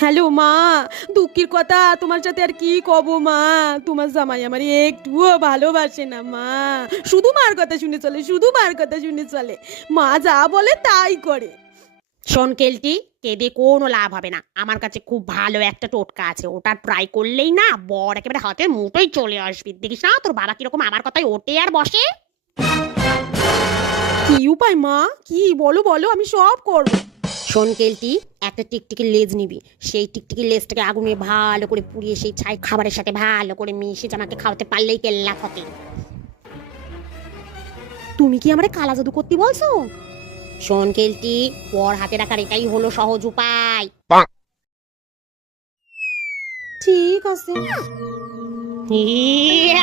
Hello মা, দুঃখের কথা তোমার সাথে আর কি কব মা। তোমার জামাই আমার একটুও ভালোবাসে না মা। শুধু মার কথা শুনে চলে, শুধু মার কথা শুনে চলে। মা যা বলে তাই করে। শোন কেলটি, কেঁদে কোনো লাভ হবে না। আমার কাছে খুব ভালো একটা টোটকা আছে, ওটা ট্রাই করলেই না বর একেবারে হাতের মুঠোয় চলে আসবি। দেখিস না তোর বাবা কিরকম আমার কথায় ওঠে আর বসে। কি উপায় মা? কি বলো বলো, আমি সব করবো। শোন কেলটি, একটা টিকটিকির লেজ নিবি। সেই টিকটিকির লেজটাকে আগুনে ভালো করে পুড়িয়ে সেই ছাই খাবারের সাথে ভালো করে মিশিয়ে জামাকে খাওয়াতে পারলেই কেল্লা ফতে। তুমি কি আমারে কালা জাদু করতে বলছো? শোন কেলটি, বর হাতে রাখার এটাই হলো সহজ উপায়। ঠিক আছে। ইয়া